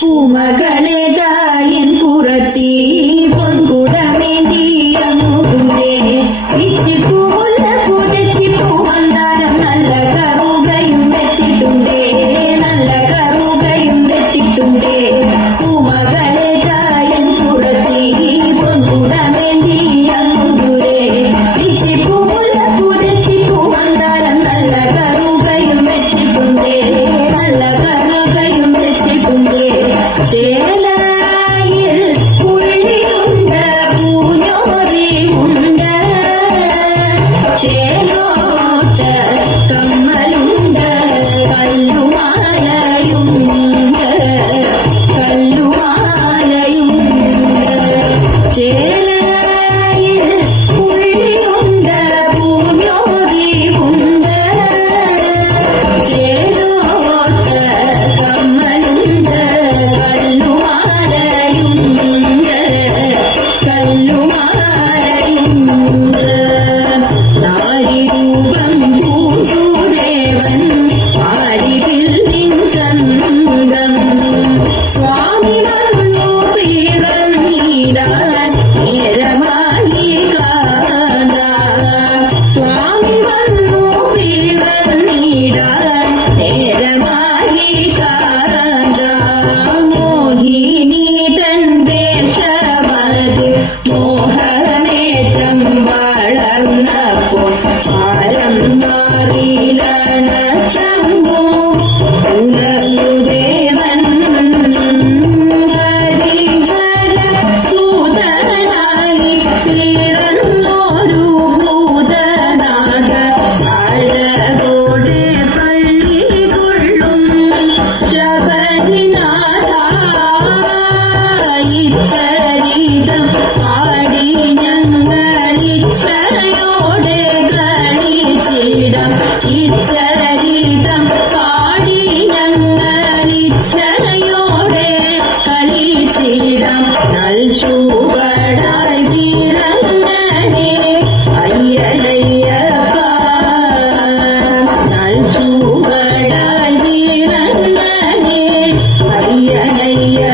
പൂമകളേതായൻ പുറത്തി പൊൻകുടമേന്തി അങ്ങുകൂടെ പിച്ചിപ്പൂമുല്ല പുതച്ചി പൂവന്താരം നല്ല കറുകയും വെച്ചിട്ടുണ്ടേ നല്ല കറുകയും വെച്ചിട്ടുണ്ടേ പൂമകളേതായൻ പുറത്തി പൊൻകുടമേന്തി അങ്ങുകൂടെ പിച്ചിപ്പൂമുല്ല പുതച്ചി പൂവന്താരം നല്ല കറുകയും വെച്ചിട്ടുണ്ടേ നല്ല കറുകയും വെച്ചിട്ടുണ്ടേ ചേലായിൽ പുള്ളിയുണ്ട് പൂഞ്ഞോറിയുണ്ട് ചേലോത്ത കമ്മലുണ്ട് കല്ലുമാലയുണ്ട് കല്ലുമാലയുണ്ട് ചേലായിൽ പുള്ളിയുണ്ട് പൂഞ്ഞോറിയുണ്ട് ചേലോത്ത കമ്മലുണ്ട് കല്ലുമാലയുണ്ട് നാരിരൂപം പൂജുദേവൻ ആരിവിൽ നിഞ്ചന്തം സ്വാമി വന്നു പിറന്നിടാൻ നേരമായി കാന്ത സ്വാമി വന്നു പിറന്നിടാൻ നേരമായി കാന്ത മോഹിനി തൻ വേഷമത് മോഹമേറ്റം വളർന്നപ്പോൾ ആരം മാറിലണ ചങ്കോ ഉണർന്നു ദേവൻ ഹരിഹര സൂതനായി പിറന്നോരു ഭൂതനാഥ അഴകോടെ പള്ളി കൊള്ളും ശബരിനാഥ ചരിതം പാടി ഞങ്ങളിച്ഛയോടെ കളിച്ചിടം ഇച്ചരിതം പാടി ഞങ്ങളിച്ഛയോടെ കളിച്ചിടം നൽചൂവടായി വീഴങ്ങണേ അയ്യനയ്യപ്പ നൽചൂവടായി വീഴങ്ങണേ അയ്യനയ്യ